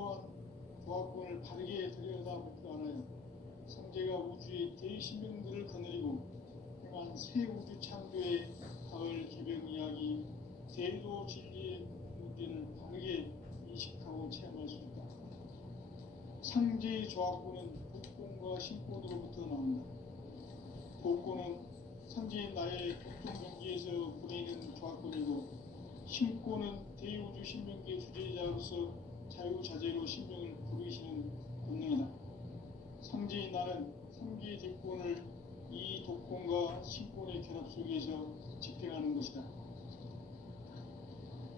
무모한 조합권을 바르게 들여다보지도 않아요. 성제가 우주의 대신명들을 거느리고 행한 새 우주 창조의 가을 개벽 이야기, 대도 진리의 문제를 바르게 인식하고 체험할 수 있다. 상제의 조합권은 복권과 신권으로부터 나온다. 복권은 상제인 나의 고통경기에서 보내는 조합권이고, 신권은 대우주 신명기의 주제자로서 자유자재로 신명을 부르시는 권능이다. 상제인 나는 상제의 뒷권을 이 독권과 신권의 결합 속에서 집행하는 것이다.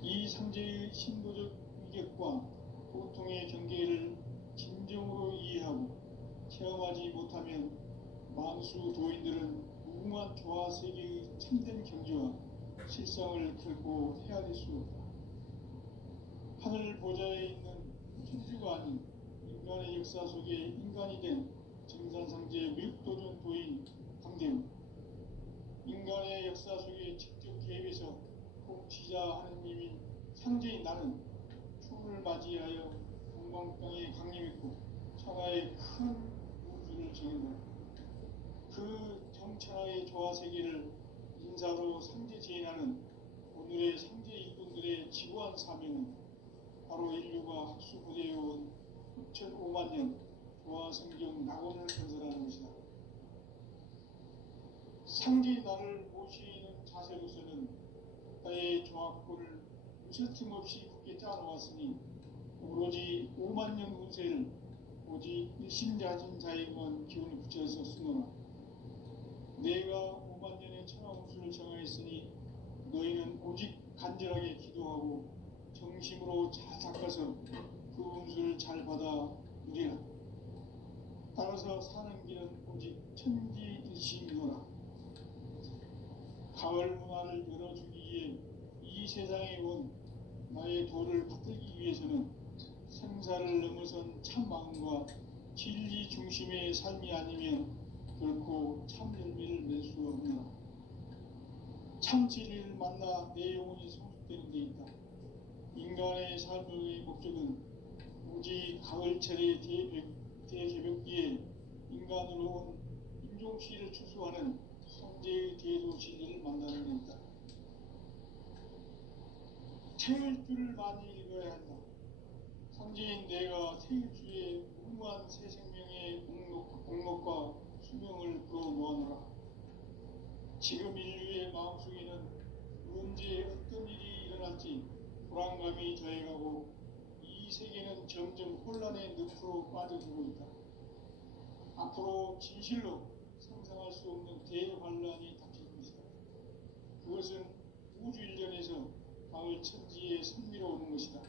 이 상제의 신도적 위격과 고통의 경계를 진정으로 이해하고 체험하지 못하면 만수 도인들은 무궁한 조화 세계의 참된 경지와 실상을 결코 헤아릴 수 없다. 하늘 보좌에 있는 천주가 아닌 인간의 역사 속에 인간이 된 정산상제 미륵도전 도인 강대우, 인간의 역사 속에 직접 개입해서 통치자 하느님인 상제인 나는 추운을 맞이하여 동방땅에 강림했고 천하의 큰 우주를 정했다. 그 정천하의 조화세계를 인사로 상제 제인하는 오늘의 상제 일꾼들의 지구한 사명은 바로 인류가 학수고대해온 6,500만 년 조화성경 낙원을 건설하는 것이다. 상제의 나를 모시는 자세로서는 나의 조합권을 무쇠틈 없이 굳게 짜놓았으니 오로지 5만 년 운세를 오직 일심자진 자에게만 기운을 붙여서 쓰노라. 내가 5만 년의 천하 운수를 정하였으니 너희는 오직 간절하게 기도하고 정심으로 잘 닦아서 그 운수를 잘 받아 누리라. 따라서 사는 길은 오직 천지일심이노라. 가을 문화를 열어주기 위해 이 세상에 온 나의 도를 받들기 위해서는 생사를 넘어선 참 마음과 진리 중심의 삶이 아니면 결코 참 열매를 낼 수 없노라. 참 진리를 만나 내 영혼이 성숙되는 데 있다. 인간의 삶의 목적은 오직 가을철의 대개벽기에 인간으로 온 인종시를 추수하는 성제의 대도 진리를 만나는 데 있다. 태일주를 많이 읽어야 한다. 상제인 내가 태일주의 무궁한 새 생명의 공목과 수명을 그어놓아노라. 지금 인류의 마음속에는 언제 어떤 일이 일어날지 불안감이 더해가고 이 세계는 점점 혼란의 늪으로 빠져들고 있다. 앞으로 진실로 상상할 수 없는 대환란이 닥칠 것이다. 그것은 우주 일련에서 가을 천지의 선미로 오는 것이다.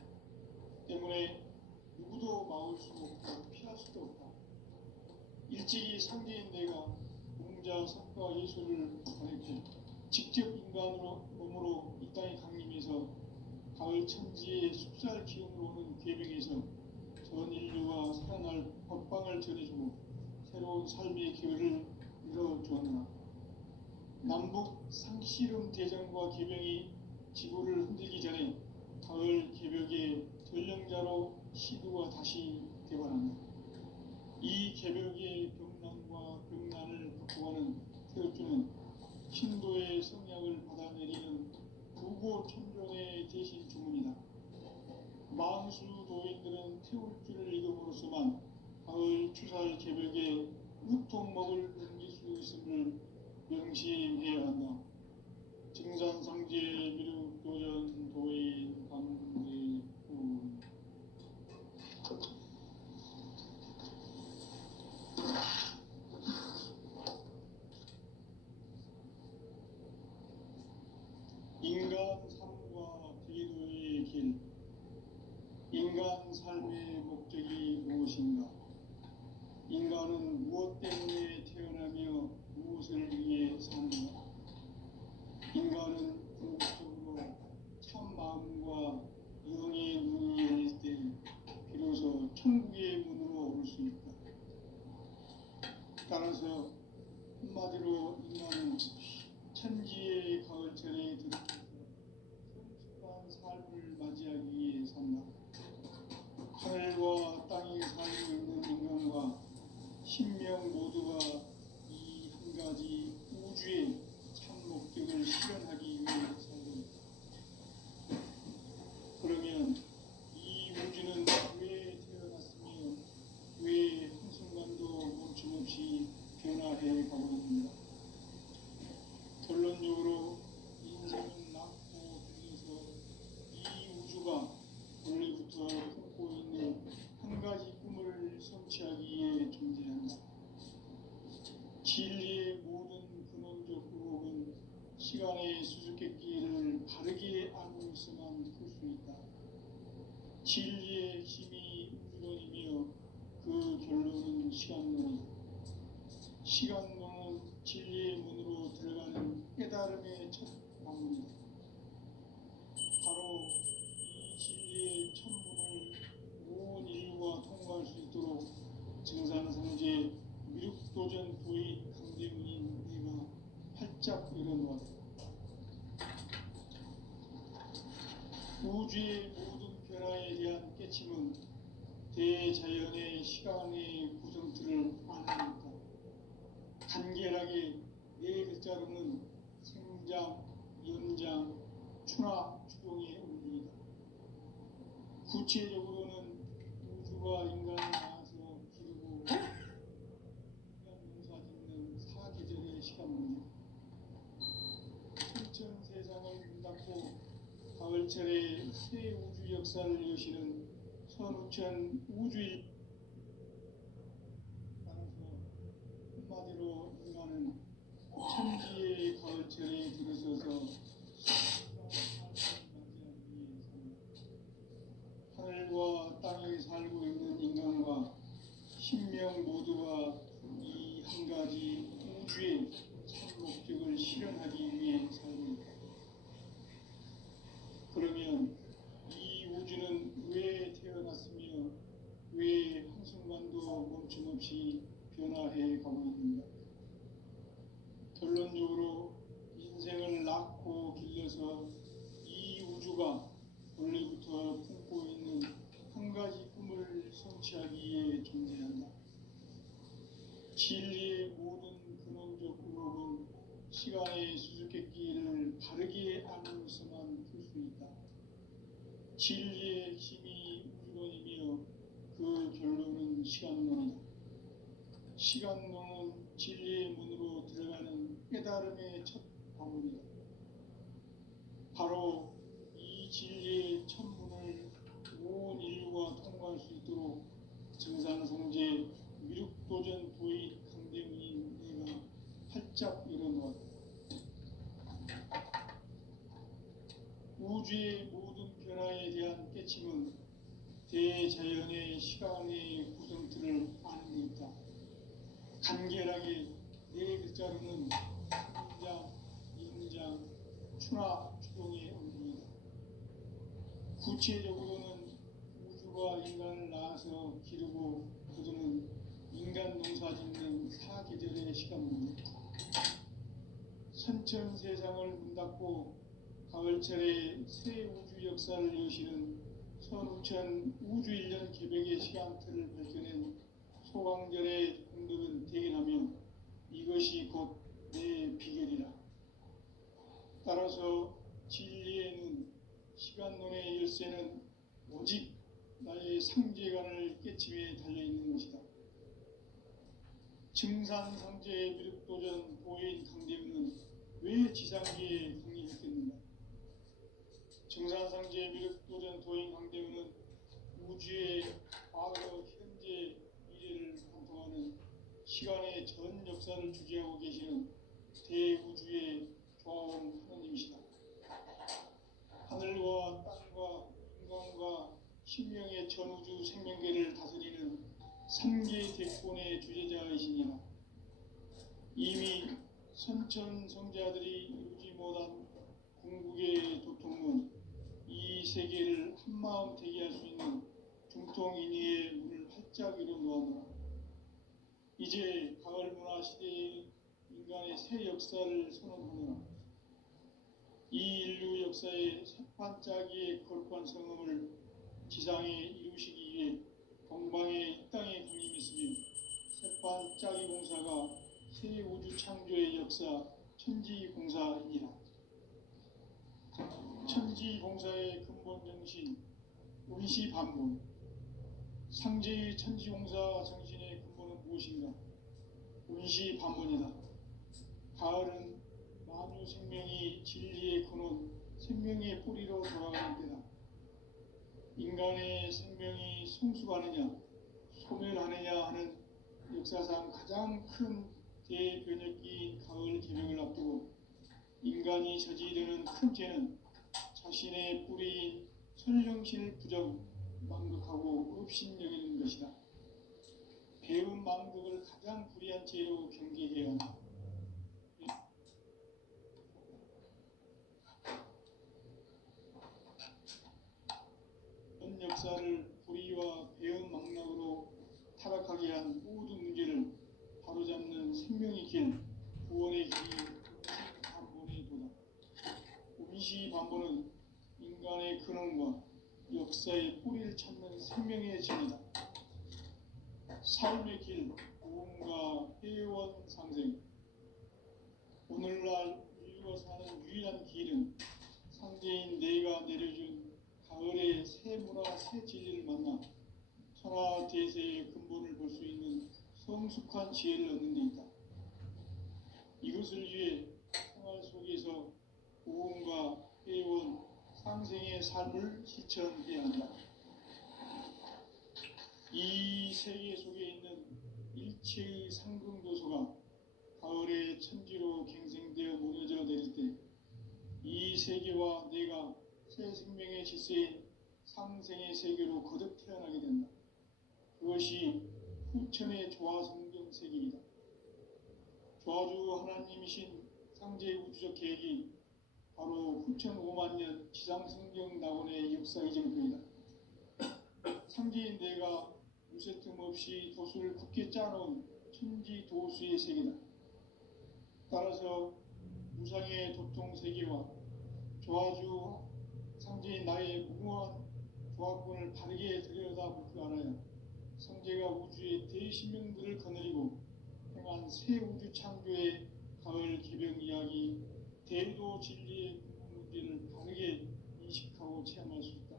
때문에 누구도 막을 수 없고 피할 수도 없다. 일찍이 상제인 내가 공자, 석가, 예술을 보냈고 직접 인간으로 몸으로 이 땅에 강림해서 가을 천지의 숲살 기운으로 오는 괴병에서 전 인류가 살아날 법방을 전해주고 새로운 삶의 기회를 열어주었노라. 남북 상씨름 대전과 개병이 지구를 흔들기 전에 가을 개벽의 전령자로 시두가 다시 개발한다. 이 개벽의 병난과 병난을 극복하는 태엽주는 신도의 성약을 받아내리는 부고 천존의 대신 주문이다. 만수 도인들은 태울주를 읽음으로써만 가을 추살 개벽에 우통먹을 넘길 수 있음을 명심해야 한다. 증산상제 미륵도전 도인 강대훈. 인간 삶과 대도의 길. 인간 삶의 목적이 무엇인가? 인간은 무엇 때문에 태어나며 무엇을 위해 사는가? 인간은 궁극적으로 참 마음과 영의 문이 열릴 때 비로소 천국의 문으로 오를 수 있다. 따라서 한마디로 인간은 천지의 가을철에 들어서서 성숙한 삶을 맞이하기 위해 산다. 하늘과 신명 모두가 이 한 가지 우주의 참 목적을 실현하기 위해 살고 그러면 이 우주는 왜 태어났으며 왜 한순간도 멈춤없이 변화해 가고 있는가? 결론적으로 인생은 낳고 들려서 이 우주가 원래부터 품고 있는 한 가지 꿈을 성취하기 위해 존재한다. 진리의 모든 근원적 의혹은 시간의 수수께끼를 바르게 알고 있어만 풀 수 있다. 진리의 핵심이 우주론이며 그 결론은 시간론이다. 시간론은 진리의 문으로 들어가는 깨달음의 첫 방문이다. 바로 이 진리의 천문을 온 인류가 통과할 수 있도록 증산상제 미륵도전 부의 강대문인 내가 활짝 열어놓았다. 우주의 모든 변화에 대한 깨침은 대자연의 시간의 구성틀을 아는 것이다. 간결하게 네 글자로는 생장, 연장, 추나 추동의 원리이다. 구체적으로는 우주가 인간을 낳아서 기르고 인간 농사짓는 사계절의 시간입니다. 천천 세상을 문 닫고 가을철에 새 우주 역사를 여시는 선우천 우주일 따라서 한마디로 인간은 천지의 가을철에 들어서서 하늘과 땅에 살고 있는 인간과 신명 모두가 이 한 가지 우주의 참 목적을 실현하기 위해 살고 있다. 그러면 이 우주는 왜 태어났으며 왜 한순간도 멈춤없이 변화해 가고 있는가? 결론적으로 인생을 낳고 길러서 이 우주가 원래부터 품고 있는 한 가지 꿈을 성취하기 위해 존재한다. 진리의 모든 근원적 의혹은 시간의 수수께끼를 바르게 알고서만 풀 수 있다. 진리의 핵심이 우주론이며 그 결론은 시간론이다. 시간론은 진리의 문으로 들어가는 깨달음의 첫 방문이다. 바로 이 진리의 천문을 온 인류가 통과할 수 있도록 증산성제 미륵도전 부의 강대문인 내가 활짝 열어놓았다. 우주의 모든 변화에 대한 깨침은 대자연의 시간의 구성틀을 아는 것이다. 간결하게 네 글자로는 생장, 연장, 추나 추동의 원리이다. 구체적으로는 우주가 인간을 낳아서 기르고 거두는 인간 농사짓는 사계절의 시간입니다. 선천 세상을 문 닫고 가을철에 새 우주 역사를 여시는 선우천 우주 1년 개백의 시간틀을 밝혀낸 소강절의 공덕은 대견하며 이것이 곧 내 비결이라. 따라서 진리의 눈, 시간론의 열쇠는 오직 나의 상제관을 깨침에 달려있는 것이다. 증산상제의 미륵도전 보혜인 강대문은 왜 지상계에 강림했겠는가? 증산상제의 미륵도전 도인 강대문은 우주의 과거, 현재, 미래를 관통하는 시간의 전 역사를 주재하고 계시는 대우주의 조화원 하나님이시다. 하늘과 땅과 인간과 신명의 전우주 생명계를 다스리는 3계 대권의 주재자이시니라. 이미 선천 성자들이 이루지 못한 궁극의 도통은 이 세계를 한마음 되게 할 수 있는 중통인의의 문을 활짝 열어놓았노라. 이제 가을 문화 시대의 인간의 새 역사를 선언하노라. 이 인류 역사의 새반짝이의 거룩한 성음을 지상에 이루시기 위해 동방의 이 땅에 강림했으며 새반짝이 창조의 역사 천지공사입니다. 천지공사의 근본 정신 운시반본. 상제의 천지공사 정신의 근본은 무엇인가? 운시반본이다. 가을은 만유 생명이 진리의 근원, 생명의 뿌리로 돌아가는 때다. 인간의 생명이 성숙하느냐, 소멸하느냐 하는 역사상 가장 큰 대변혁기인 가을 개명을 앞두고 인간이 저지르는 큰 죄는 자신의 뿌리인 설령신을 부정, 망극하고 업신여기는 것이다. 배운 망극을 가장 불의한 죄로 경계해야 한다. 현 역사를 불의와 배은 망락으로 타락하게 한 모든 문제를 바로잡는 생명의 길, 구원의 길이 운시반본의 도다. 운시반본은 인간의 근원과 역사의 뿌리를 찾는 생명의 진이다. 삶의 길, 구원과 회원 상생. 오늘날 인류가 사는 유일한 길은 상제인 내가 내려준 가을의 새 문화, 새 진리를 만나 천하 대세의 근본을 볼 수 있는 성숙한 지혜를 얻는 데 있다. 이것을 위해 생활 속에서 구원과 회원, 상생의 삶을 실천해야 한다. 이 세계 속에 있는 일체의 상승도소가 가을의 천지로 갱생되어 무너져 내릴 때 이 세계와 내가 새 생명의 질서인 상생의 세계로 거듭 태어나게 된다. 그것이 후천의 조화성경 세계이다. 조화주 하나님이신 상제의 우주적 계획이 바로 후천 5만 년 지상성경 낙원의 역사의 정표이다. 상제인 내가 무쇠틈 없이 도수를 굳게 짜놓은 천지 도수의 세계다. 따라서 무상의 도통 세계와 조화주 상제인 나의 무궁한 조화권을 바르게 들여다볼 줄 알아야 상제가 우주의 대신명들을 거느리고 행한 새 우주 창조의 가을 개병 이야기, 대도 진리의 문제를 바르게 인식하고 체험할 수 있다.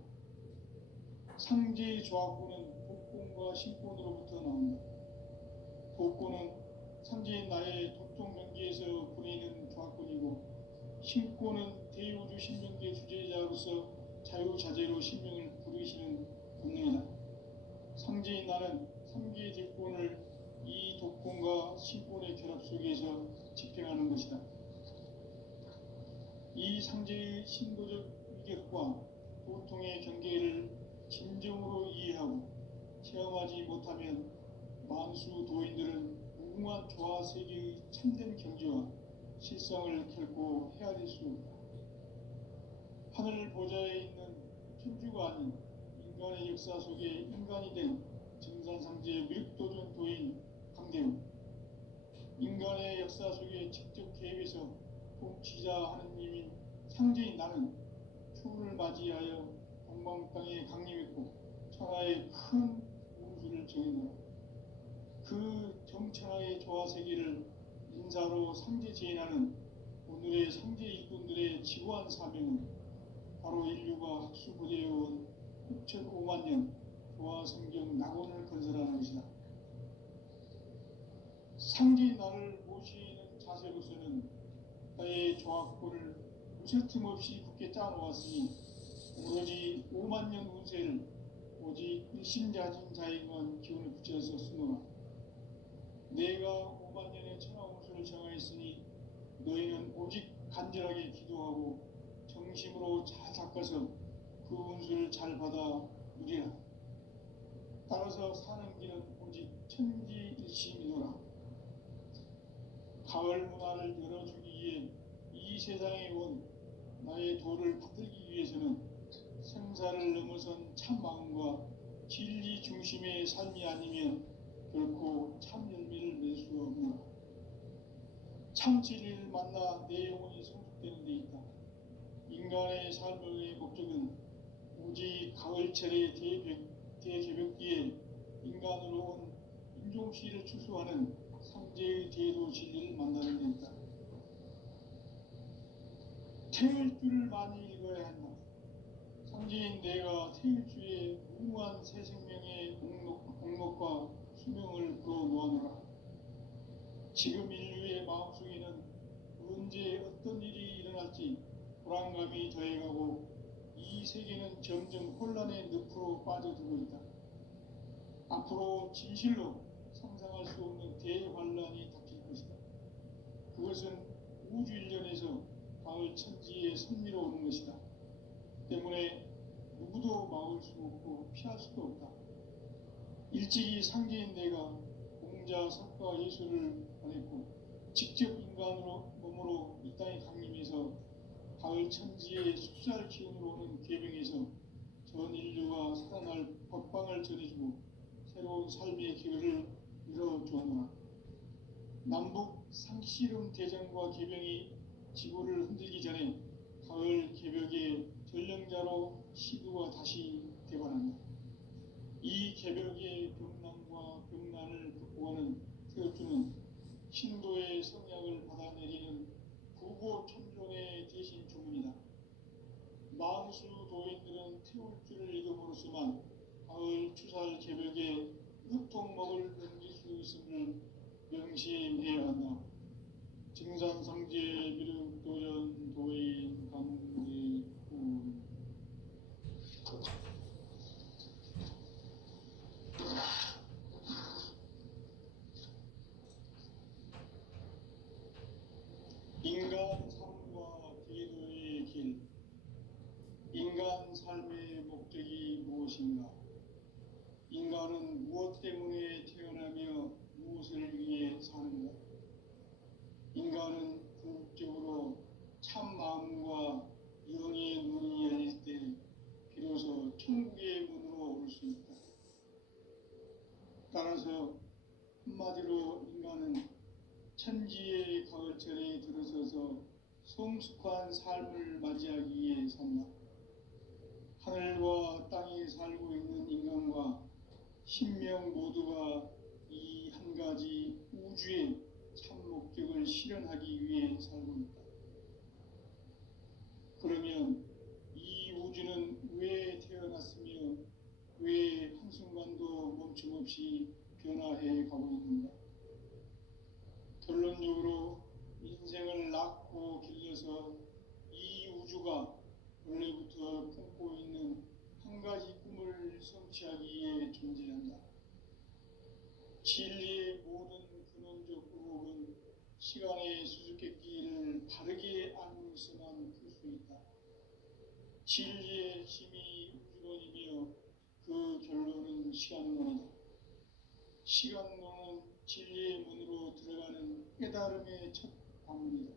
상제의 조화권은 복권과 신권으로부터 나온다. 복권은 상제인 나의 도통 명기에서 보내는 조화권이고, 신권은 대우주 신명계 주제자로서 자유자재로 신명을 부르시는 본능이다. 상제인 나는 3개의 뒷권을 이 독권과 신권의 결합 속에서 집행하는 것이다. 이 상제의 신도적 위격과 고통의 경계를 진정으로 이해하고 체험하지 못하면 만수 도인들은 무궁한 조화 세계의 참된 경지와 실상을 결코 헤아릴 수 없다. 하늘 보좌에 있는 천주가 아닌 인간의 역사 속에 인간이 된 정산상제의 밀도전 도인 강대우, 인간의 역사 속에 직접 개입해서 통치자 하느님인 상제인 나는 추운을 맞이하여 동방 땅에 강림했고 천하의 큰 운수를 정해놓아 그 정천하의 조화 세계를 인사로 상제 제인하는 오늘의 상제 일꾼들의 지구한 사명은 바로 인류가 학수부대해온 6,5만 년 조화 성경 낙원을 건설하는 것이다. 상제인 나를 모시는 자세로서는 나의 조화권을 무쇠틈 없이 굳게 짜놓았으니 오로지 5만 년 운세를 오직 일심자진 자에게만 기운을 붙여서 쓰노라. 내가 5만 년의 천하 운수를 정하였으니 너희는 오직 간절하게 기도하고 정심으로 잘 닦아서 그 운수를 잘 받아 누리라. 따라서 사는 길은 오직 천지일심이노라. 가을 문화를 열어주기 위해 이 세상에 온 나의 도를 붙들기 위해서는 생사를 넘어선 참 마음과 진리 중심의 삶이 아니면 결코 참 열매를 낼 수 없노라. 참 진리를 만나 내 영혼이 성숙되는 데 있다. 인간의 삶의 목적은 오직 가을철의 대개벽기에 인간으로 온 인종시를 추수하는 상제의 대도 진리를 만나는 데 있다. 태일주를 많이 읽어야 한다. 상제인 내가 태일주의 무한 새 생명의 공목과 수명을 끌어놓아노라. 지금 인류의 마음속에는 언제 어떤 일이 일어날지 불안감이 더해가고 이 세계는 점점 혼란의 늪으로 빠져들고 있다. 앞으로 진실로 상상할 수 없는 대환란이 닥칠 것이다. 그것은 우주 일련에서 가을 천지의 섭리로 오는 것이다. 때문에 누구도 막을 수 없고 피할 수도 없다. 일찍이 상제인 내가 공자, 석가, 예수를 보냈고 직접 인간으로 몸으로 이 땅에 강림해서 가을 천지의 숫살 기운으로 오는 계명에서 전 인류가 살아날 법방을 전해주고 새로운 삶의 기회를 열어주었노라. 남북 상씨름 대전과 계병이 지구를 흔들기 전에 가을 개벽의 전령자로 시두가 다시 개발한다. 이 개벽의 병난과 병난을 극복하는 태엽주는 신도의 성약을 받아내리는 부고천종의 대신 주문이다. 만수 도인들은 태울주를 읽음으로써만 가을 추살 개벽에 흑통목을 넘길 수 있음을 명심해야 한다. 증산상제 미륵도전 도인 강제군 인간 삶과 기도의 길. 인간 삶의 목적이 무엇인가? 인간은 무엇 때문에 태어나며 무엇을 위해 사는가? 인간은 궁극적으로 참 마음과 영의 문이 열릴 때 비로소 천국의 문으로 올 수 있다. 따라서 한마디로 인간은 천지의 가을철에 들어서서 성숙한 삶을 맞이하기 위해 산다. 하늘과 땅에 살고 있는 인간과 신명 모두가 이 한 가지 우주의 참 목적을 실현하기 위해 살고 있다. 그러면 이 우주는 왜 태어났으며 왜 한순간도 멈춤없이 변화해 가고 있는가? 결론적으로 인생을 낳고 길러서 이 우주가 원래부터 품고 있는 한 가지 꿈을 성취하기 위해 존재한다. 진리의 모든 근원적 의혹은 시간의 수수께끼를 바르게 알면서만 풀 수 있다. 진리의 힘이 우주론이며 그 결론은 시간론이다. 시간론은 진리의 문으로 들어가는 깨달음의 첫 관문이다.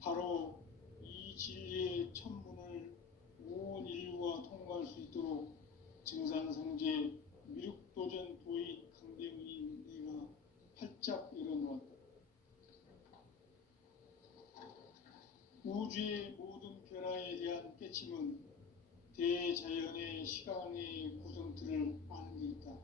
바로 이 진리의 첫 문을 온 인류가 통과할 수 있도록 증산성제 미륵도전 도인 강대문인 내가 활짝 열어놓았다. 우주의 모든 변화에 대한 깨침은 대자연의 시간의 구성틀을 아는 데 있다.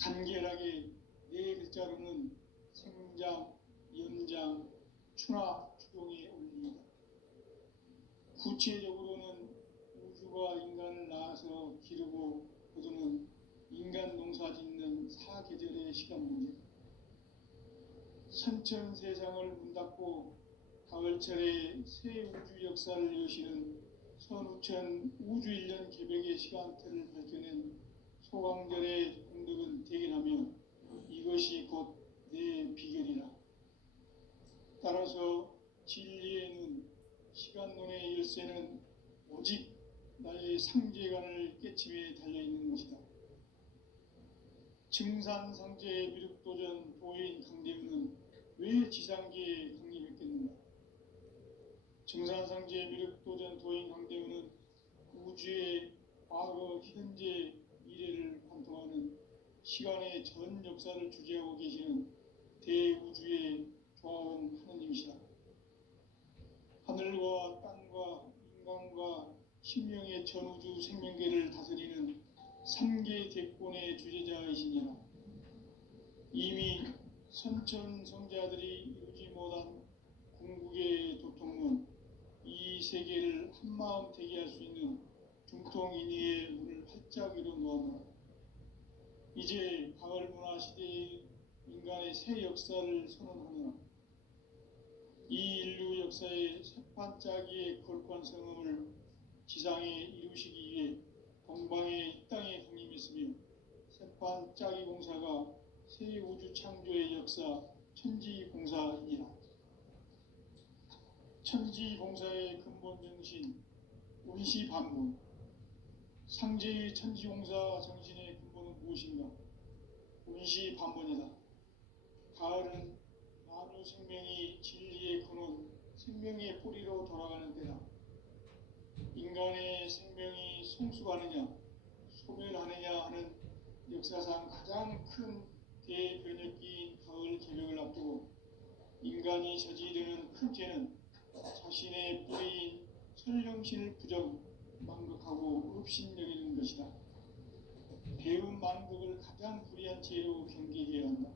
간결하게 네 글자로는 생장, 연장, 추나 추동의 원리이다. 구체적으로는 우주가 인간을 낳아서 기르고 거두는 인간 농사 짓는 사계절의 시간 문제. 선천 세상을 문 닫고 가을철에 새 우주 역사를 여시는 선우천 우주일년 개벽의 시간틀을 밝혀낸 소강절의 공덕은 대견하며 이것이 곧 내 비결이라. 따라서 진리의 눈, 시간론의 열쇠는 오직 나의 상제관을 깨침에 달려있는 것이다. 증산상제 미륵도전 도인 강대문은 왜 지상계에 강림했겠는가? 증산상제 미륵도전 도인 강대문은 우주의 과거, 현재, 미래를 관통하는 시간의 전 역사를 주재하고 계시는 대우주의 조화원 하느님이시다. 하늘과 땅과 인간과 신명의 전우주 생명계를 다스리는 삼계 대권의 주재자이시니라. 이미 선천성자들이 이루지 못한 궁극의 도통은 이 세계를 한마음 되게 할 수 있는 중통인의의 문을 활짝 열어 놓았노라. 이제 가을 문화 시대의 인간의 새 역사를 선언하노라. 이 인류 역사의 새판짜기의 거룩한 성음을 지상에 이루시기 위해 동방의 이 땅에 강림했으며 새판짜기 공사가 새 우주 창조의 역사 천지공사이니라. 천지공사의 근본 정신 운시반본. 상제의 천지공사 정신의 근본은 무엇인가? 운시반본이다. 가을은 만유 생명이 진리의 근원, 생명의 뿌리로 돌아가는 때다. 인간의 생명이 성숙하느냐, 소멸하느냐 하는 역사상 가장 큰 대변혁기인 가을 개벽을 앞두고 인간이 저지르는 큰 죄는 자신의 뿌리인 설령신을 망극하고 업신여기는 것이다. 배움 망덕을 가장 불의한 죄로 경계해야 한다.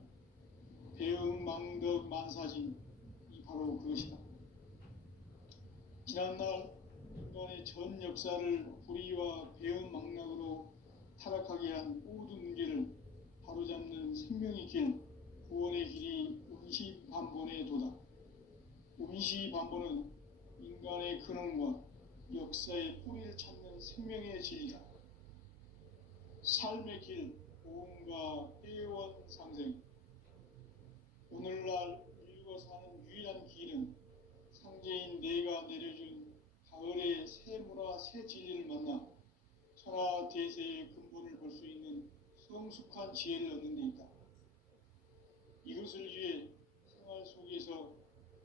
배움 망덕 만사진이 바로 그것이다. 지난날 인간의 전 역사를 불의와 배움 망락으로 타락하게 한 모든 문제를 바로잡는 생명의 길, 구원의 길이 운시반본의 도다. 운시반본은 인간의 근원과 역사의 뿌리를 찾는 생명의 진리다. 삶의 길, 보험과 회원 상생. 오늘날 인류가 사는 유일한 길은 상제인 내가 내려준 가을의 새 문화, 새 진리를 만나 천하 대세의 근본을 볼 수 있는 성숙한 지혜를 얻는 데 있다. 이것을 위해 생활 속에서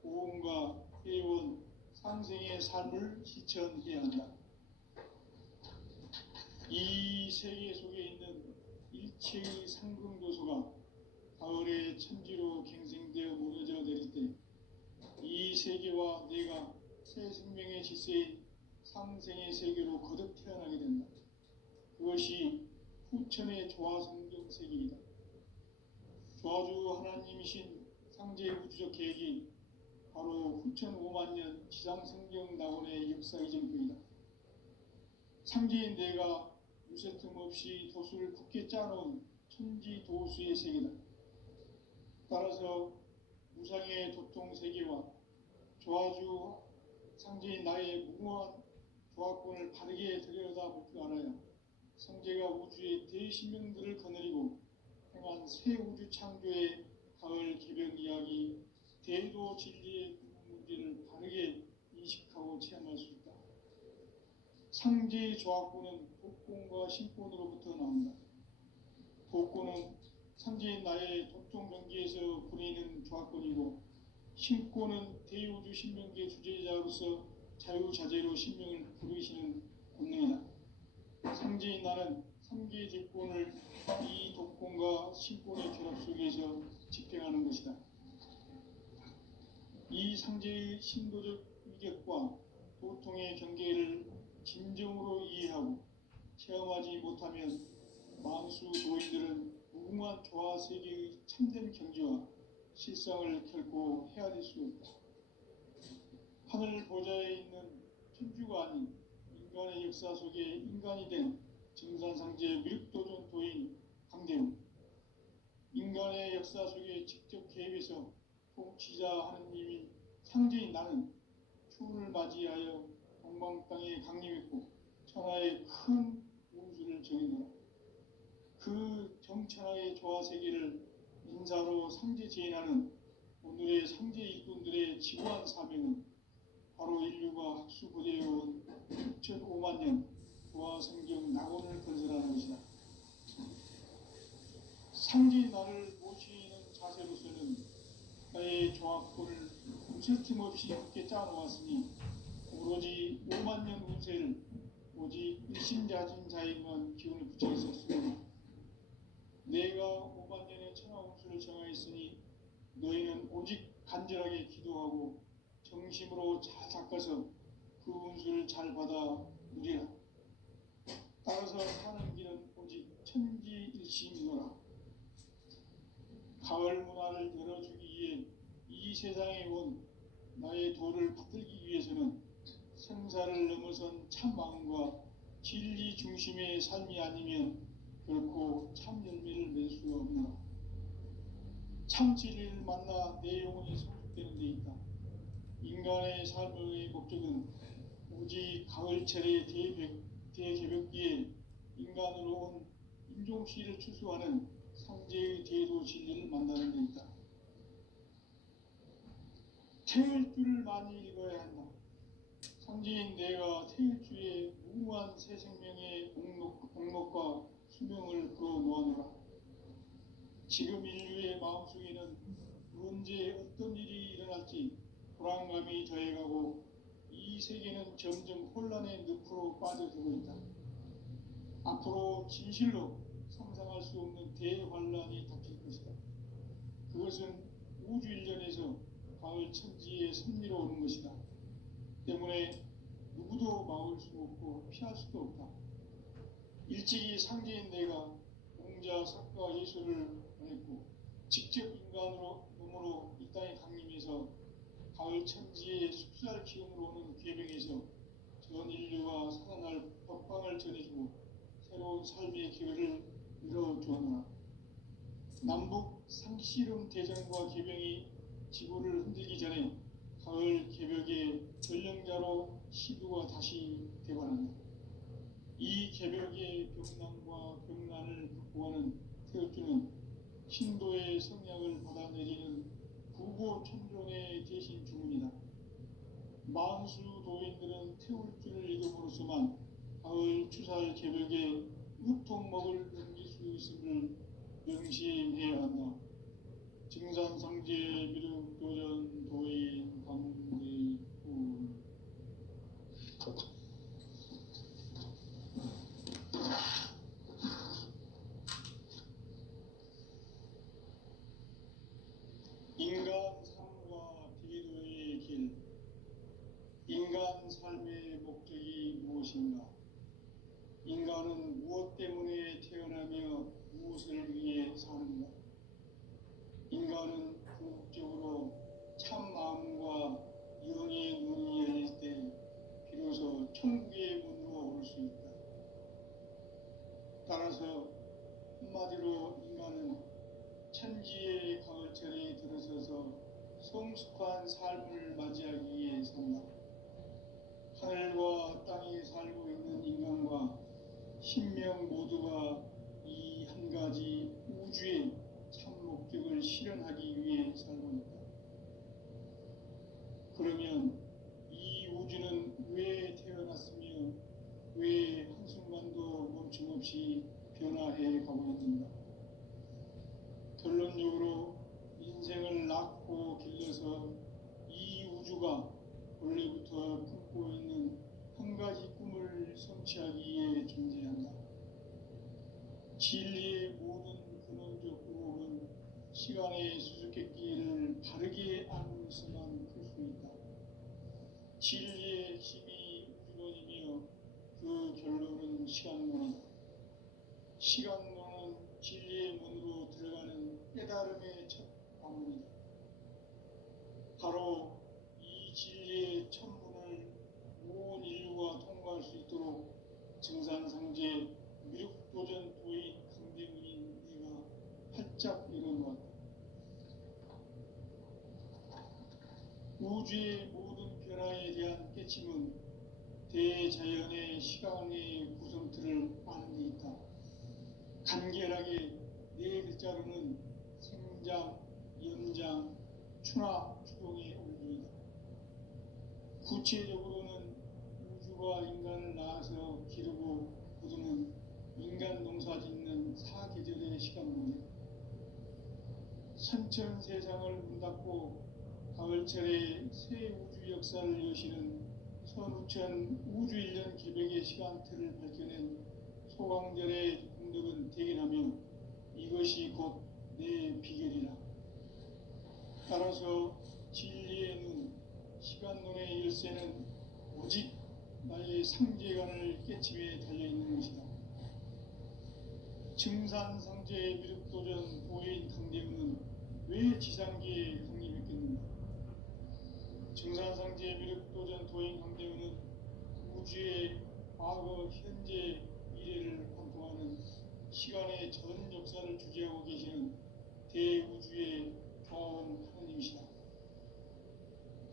보험과 회원, 상생의 삶을 실천해야 한다. 이 세계 속에 있는 일체의 상승조소가 가을의 천지로 갱생되어 무너져 내릴 때 이 세계와 내가 새 생명의 질서인 상생의 세계로 거듭 태어나게 된다. 그것이 후천의 조화성경 세계이다. 조화주 하나님이신 상제 우주적 계획이 바로 후천 5만 년 지상성경 낙원의 역사 이전표이다. 상제인 내가 무쇠틈 없이 도수를 굳게 짜놓은 천지 도수의 세계다. 따라서 무상의 도통 세계와 조화주 상제인 나의 무궁한 조화권을 바르게 들여다볼 줄 알아야 상제가 우주의 대신명들을 거느리고 행한 새 우주 창조의 가을 개벽 이야기, 대도 진리의 문제를 바르게 인식하고 체험할 수 있다. 상제의 조화권은 독권과 신권으로부터 나온다. 독권은 상제인 나의 도통 경계에서 부리는 조화권이고, 신권은 대우주 신명계 주제자로서 자유자재로 신명을 부르시는 권능이다. 상제인 나는 3개의 직권을 이 독권과 신권의 결합 속에서 집행하는 것이다. 이 상제의 신도적 위격과 도통의 경계를 진정으로 이해하고 체험하지 못하면 만수 도인들은 무궁한 조화 세계의 참된 경지와 실상을 결코 헤아릴 수 없다. 하늘 보좌에 있는 천주가 아닌 인간의 역사 속에 인간이 된 정산상제 밀도전 도인 강대우, 인간의 역사 속에 직접 개입해서 통치자 하느님인 상제인 나는 추운을 맞이하여 동방 땅에 강림했고 천하의 큰 운수를 정해놓아 그 정천하의 조화 세계를 인사로 상제 제인하는 오늘의 상제 일꾼들의 지구한 사명은 바로 인류가 학수고대해온 6,5만 년 조화성경 낙원을 건설하는 것이다. 상제인 나를 모시는 자세로서는 나의 조화권을 무쇠틈 없이 굳게 짜놓았으니 오로지 5만 년 운세를 오직 일심자진 자에게만 기운을 붙여 있었으므로 내가 5만 년의 천하 운수를 정하였으니 너희는 오직 간절하게 기도하고 정심으로 잘 닦아서 그 운수를 잘 받아 누리라. 따라서 사는 길은 오직 천지일심이노라. 가을 문화를 열어주기 위해 이 세상에 온 나의 도를 붙들기 위해서는 생사를 넘어선 참 마음과 진리 중심의 삶이 아니면 결코 참 열매를 맺을 수 없노라. 참 진리를 만나 내 영혼이 성숙되는 데 있다. 인간의 삶의 목적은 오직 가을철의 대개벽기에 인간으로 온 임종씨를 추수하는 상제의 제도 진리를 만나는 데 있다. 태일 줄을 많이 읽어야 한다. 상제인 내가 태일주의 무한 새 생명의 목록과 수명을 그어 놓아노라. 지금 인류의 마음속에는 언제 어떤 일이 일어날지 불안감이 더해가고 이 세계는 점점 혼란의 늪으로 빠져들고 있다. 앞으로 진실로 상상할 수 없는 대환란이 닥칠 것이다. 그것은 우주 일전에서 가을 천지의 섭리로 오는 것이다. 때문에 누구도 막을 수 없고 피할 수도 없다. 일찍이 상제인 내가 공자, 석가, 예수를 보냈고 직접 인간으로 몸으로 이 땅에 강림해서 가을 천지의 숲살 기운으로 오는 괴병에서 전 인류가 살아날 법방을 전해주고 새로운 삶의 기회를 열어주었노라. 남북 상씨름 대전과 개병이 지구를 흔들기 전에 가을 개벽의 전령자로 시두가 다시 되관한다. 이 개벽의 병난과 병난을 극복하는 태극주는 신도의 성약을 받아내리는 부고천종의 대신 주문이다. 만수 도인들은 태울주를 읽음으로써만 가을 추살 개벽에 우통먹을 넘길 수 있음을 명심해야 한다. 증산상제 미륵도전 도인 강대군. 인간 삶과 디도의 길. 인간 삶의 목적이 무엇인가? 인간은 무엇 때문에 태어나며 무엇을 위해 사는가? 인간은 궁극적으로 참 마음과 영의 눈이 열릴 때 비로소 천국의 문으로 올 수 있다. 따라서 한마디로 인간은 천지의 가을철에 들어서서 성숙한 삶을 맞이하기 위해 산다. 하늘과 땅에 살고 있는 인간과 신명 모두가 이 한 가지 우주의 참 목적을 실현하기 위해 살고 있다. 그러면 이 우주는 왜 태어났으며 왜 한순간도 멈춤없이 변화해 가고 있는가? 결론적으로 인생을 낳고 길러서 이 우주가 원래부터 품고 있는 한 가지 꿈을 성취하기 위해 존재한다. 진리의 모든 근원적 의혹은 시간의 수수께끼를 바르게 알면서만 풀 수 있다. 진리의 핵심이 우주론이며 그 결론은 시간론이다. 시간론은 진리의 문으로 들어가는 깨달음의 첫 방문이다. 바로 이 진리의 첫 문을 온 인류가 통과할 수 있도록 증산상제 미륵도전 도인 강대문인 내가 활짝 열어놓았다. 우주의 모든 변화에 대한 깨침은 대자연의 시간의 구성틀을 아는 데 있다. 간결하게 네 글자로는 생장, 연장, 추나 추동의 원리이다. 구체적으로는 우주가 인간을 낳아서 기르고 거두는 인간 농사 짓는 사계절의 시간론이다. 선천세상을 문 닫고 가을철에 새 우주 역사를 여시는 선우천 우주일년 기백의 시간틀을 밝혀낸 소강절의 공덕은 대견하며 이것이 곧 내 비결이라. 따라서 진리의 눈, 시간론의 열쇠는 오직 나의 상제관을 깨침에 달려있는 것이다. 증산상제 미륵도전 도인 강대문은 왜 지상계에 강림했겠는가? 증산상제 미륵도전 도인 강대우는 우주의 과거, 현재, 미래를 관통하는 시간의 전 역사를 주재하고 계시는 대우주의 조화원 하느님이시다.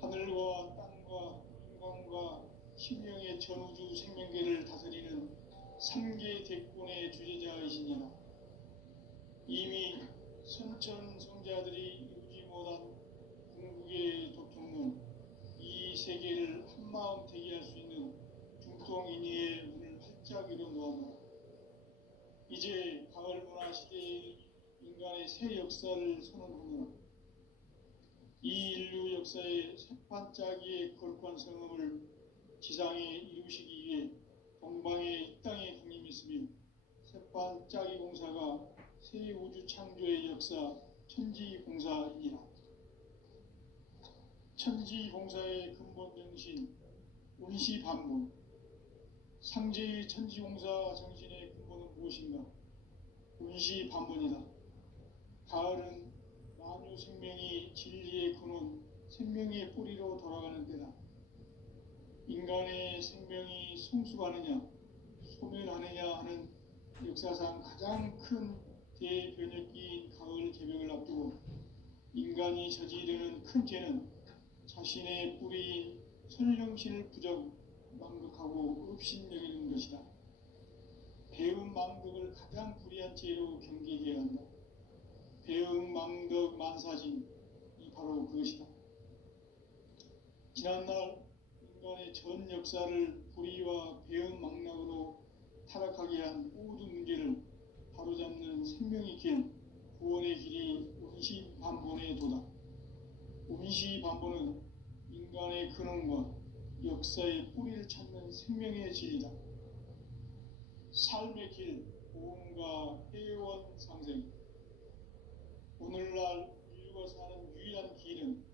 하늘과 땅과 인간과 신명의 전우주 생명계를 다스리는 삼계 대권의 주재자이시니라. 이미 선천성자들이 이루지 못한 궁극의 도통문, 이 세계를 한마음 대기할 수 있는 중통인의의 문을 활짝 열어 놓았노라. 이제 가을 문화 시대의 인간의 새 역사를 선언하노라. 이 인류 역사의 새반짝이의 거룩한 성음을 지상에 이루시기 위해 동방의 이 땅에 강림했으며 새반짝이 공사가 새 우주 창조의 역사 천지공사이니라. 천지공사의 근본 정신 운시반문. 상제의 천지공사 정신의 근본은 무엇인가? 운시반문이다. 가을은 만유 생명이 진리의 근원, 생명의 뿌리로 돌아가는 때다. 인간의 생명이 성숙하느냐, 소멸하느냐 하는 역사상 가장 큰 대변혁기인 가을 개벽을 앞두고 인간이 저지르는 큰 죄는 자신의 뿌리인 선령신을 부정, 망극하고 업신여기는 것이다. 배음 망덕을 가장 불의한 죄로 경계해야 한다. 배음 망덕 만사진, 이 바로 그것이다. 지난날 인간의 전 역사를 불의와 배음 망락으로 타락하게 한 모든 문제를 바로잡는 생명의 길, 구원의 길이 운시반본의 도다. 운시반본은 인간의 근원과 역사의 뿌리를 찾는 생명의 진리다. 삶의 길, 보험과 회원 상생. 오늘날 인류가 사는 유일한 길은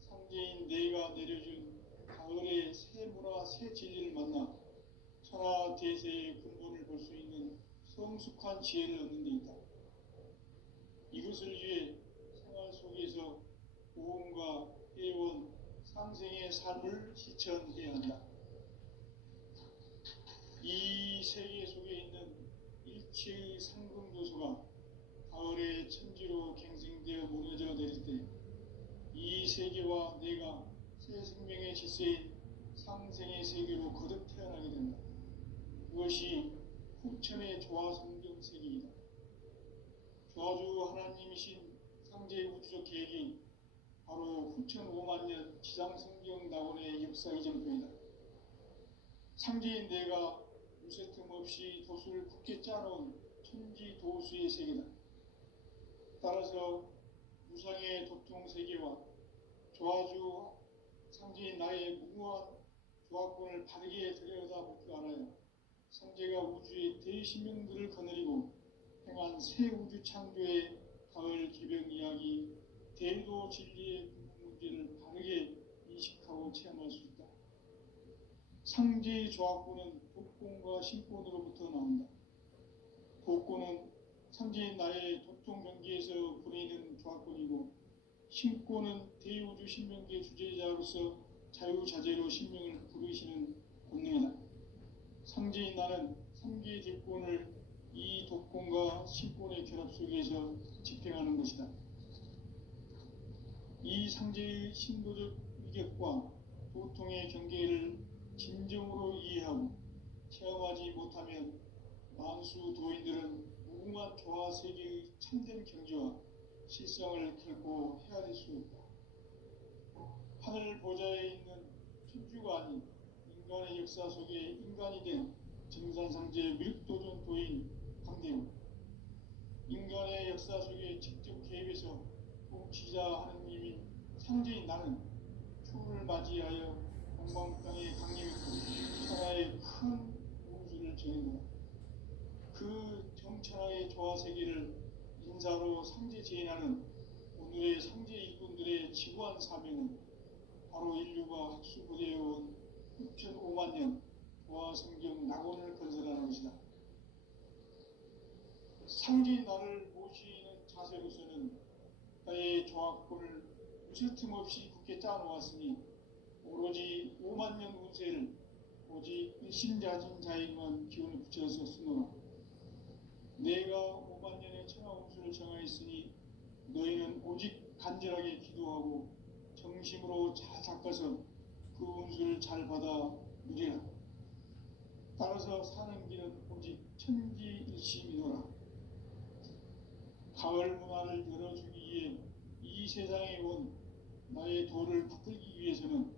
상제인 내가 내려준 가을의 새 문화, 새 진리를 만나 천하대세의 근본을 볼 수 있는 성숙한 지혜를 얻는 데 있다. 이것을 위해 생활 속에서 보험과 회원, 상생의 삶을 실천해야 한다. 이 세계 속에 있는 일체의 상금 요소가 가을의 천지로 갱생되어 무너져 내릴 때 이 세계와 내가 새 생명의 질서인 상생의 세계로 거듭 태어나게 된다. 그것이 후천의 조화성경 세계이다. 조화주 하나님이신 상제의 우주적 계획이 바로 후천 5만년 지상성경 낙원의 역사 이정표이다. 상제인 내가 무쇠 틈 없이 도수를 굳게 짜놓은 천지 도수의 세계다. 따라서 무상의 도통 세계와 조화주 상제인 나의 무궁한 조화권을 바르게 들여다볼 줄 알아야 상제가 우주의 대신명들을 거느리고 행한 새 우주 창조의 가을 개벽 이야기, 대도 진리의 문제를 바르게 인식하고 체험할 수 있다. 상제의 조화권은 독권과 신권으로부터 나온다. 독권은 상제인 나의 도통 경계에서 부리는 조화권이고, 신권은 대우주 신명계 주제자로서 자유자재로 신명을 부르시는 권능이다. 상제인 나는 상계의 대권을 이 독권과 신권의 결합 속에서 집행하는 것이다. 이 상제의 신도적 위격과 도통의 경계를 진정으로 이해하고 체험하지 못하면 만수 도인들은 무궁한 조화 세계의 참된 경지와 실상을 결코 헤아릴 수 없다. 하늘 보좌에 있는 천주가 아닌 인간의 역사 속에 인간이 된 증산상제 미륵도전 도인 강대우, 인간의 역사 속에 직접 개입해서 통치자 하느님인 상제인 나는 초를 맞이하여 동방 땅에 강림했고 천하의 큰 우주를 정했노라. 그 정천하의 조화 세계를 인사로 상제 제인하는 오늘의 상제 일꾼들의 지구한 사명은 바로 인류가 학수부대해온 6,500년 조화성경 낙원을 건설하는 것이다. 상제인 나를 모시는 자세로서는 나의 조합권을 무쇠틈 없이 굳게 짜놓았으니 오로지 5만 년 운세를 오직 일심자진 자에게만 기운을 붙여서 쓰노라. 내가 5만 년의 천하 운수를 정하였으니 너희는 오직 간절하게 기도하고 정심으로 잘 닦아서 그 운수를 잘 받아 누리라. 따라서 사는 길은 오직 천지일심이노라. 가을 문화를 열어주기 위해 이 세상에 온 나의 도를 붙들기 위해서는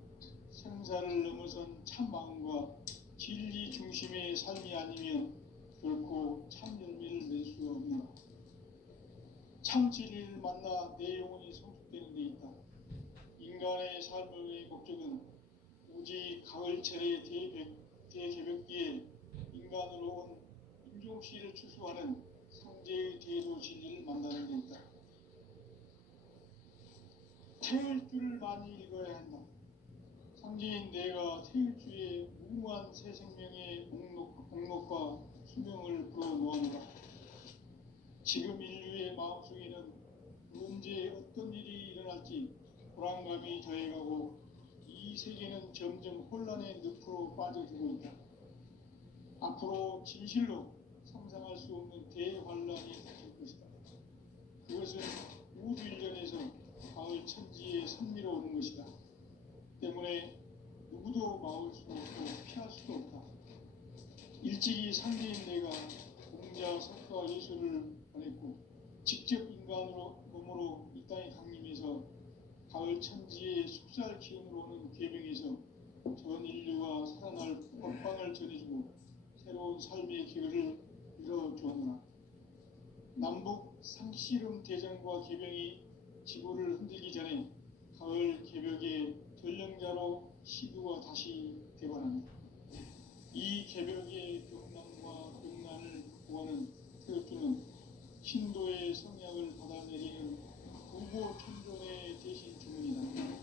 생사를 넘어선 참 마음과 진리 중심의 삶이 아니면 결코 참 열매를 낼 수 없노라. 참 진리를 만나 내 영혼이 성숙되는 데 있다. 인간의 삶의 목적은 오직 가을철의 대개벽기에 인간으로 온 인종시를 추수하는 성제의 제도 진리를 만나는 데 있다. 태을 줄을 많이 읽어야 한다. 상제인 내가 태일주의 무모한 새 생명의 목록과 수명을 불어놓았노라. 지금 인류의 마음속에는 언제 어떤 일이 일어날지 불안감이 더해가고 이 세계는 점점 혼란의 늪으로 빠져들고 있다. 앞으로 진실로 상상할 수 없는 대환란이 닥칠 것이다. 그것은 우주 일전에서 가을 천지에 선미로 오는 것이다. 때문에 누구도 막을 수 없고 피할 수도 없다. 일찍이 상제인 내가 공자, 석가, 예수를 보냈고 직접 인간으로 몸으로 이 땅에 강림해서 가을 천지의 숙살 기운으로 오는 궤병에서 전 인류가 살아날 법방을 전해주고 새로운 삶의 기회를 열어주었노라. 남북 상씨름 대전과 궤병이 지구를 흔들기 전에 가을 개벽의 전령자로 시두가 다시 되관합니다. 이 개벽의 병난과 병난을 극복하는 태극주는 신도의 성약을 받아내리는 부고 천존의 대신 주문이다.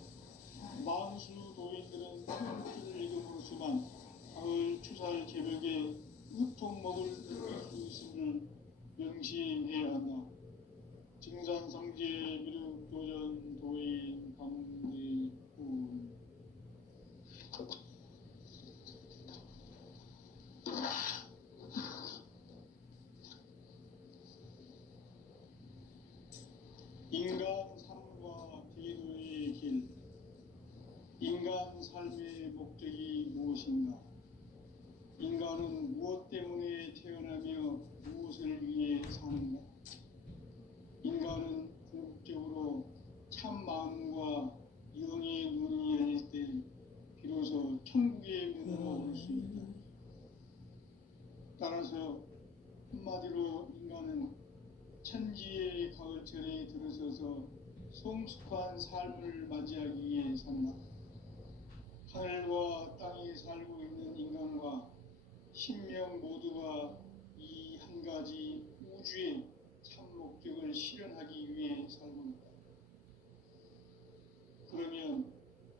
만수 도인들은 태극주를 읽음으로써만 가을 추살 개벽의 으통먹을 느낄 수 있음을 명심해야 한다. 증산성제 미륵 도전 도인 강대군. 인간 삶과 기도의 길. 인간 삶의 목적이 무엇인가? 인간은 무엇 때문에 태어나며 무엇을 위해 사는가? 인간은 궁극적으로 참 마음과 영의 눈이 열릴 때 비로소 천국의 문으로 올 수 있다. 따라서 한마디로 인간은 천지의 가을철에 들어서서 성숙한 삶을 맞이하기 위해 산다. 하늘과 땅에 살고 있는 인간과 신명 모두가 이 한 가지 우주의 참 목적을 실현하기 위해 살고 있다. 그러면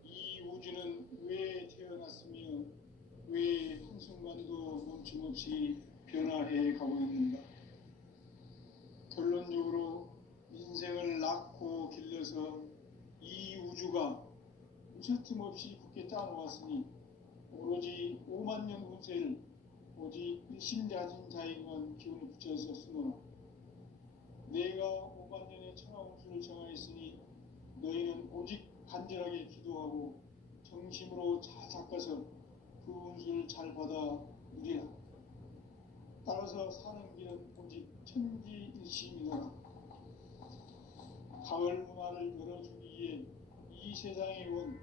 이 우주는 왜 태어났으며 왜 한순간도 멈춤없이 변화해 가고 있는가? 결론적으로 인생을 낳고 길러서 이 우주가 무쇠틈 없이 굳게 짜놓았으니 오로지 5만 년 운세를 오직 일심자진 자에게만 기운을 붙여서 쓰노라. 내가 5만 년의 천하 운수를 정하였으니 너희는 오직 간절하게 기도하고 정심으로 잘 닦아서 그 운수를 잘 받아 누리라. 따라서 사는 길은 오직 천지일심이노라. 가을 문화를 열어주기 위해 이 세상에 온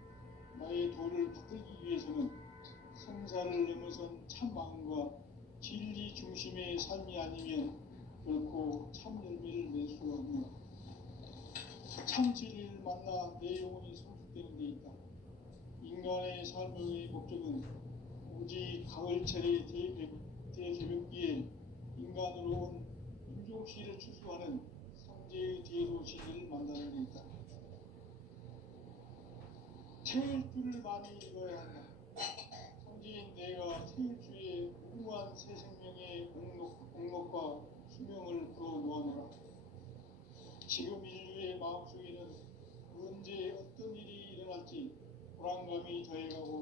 나의 도를 붙들기 위해서는 생사를 넘어선 참 마음과 진리 중심의 삶이 아니면 결코 참 열매를 낼 수 없노라. 참 진리를 만나 내 영혼이 성숙되는 데 있다. 인간의 삶의 목적은 오직 가을철의 대개벽기에 인간으로 온 인종시를 추수하는 성제의 제도 진리를 만나는 데 있다. 태일주를 많이 읽어야 한다. 성지인 내가 태일주의 무모한 새 생명의 목록과 수명을 불어놓아노라. 지금 인류의 저의 마음속에는 언제 어떤 일이 일어날지 불안감이 더해가고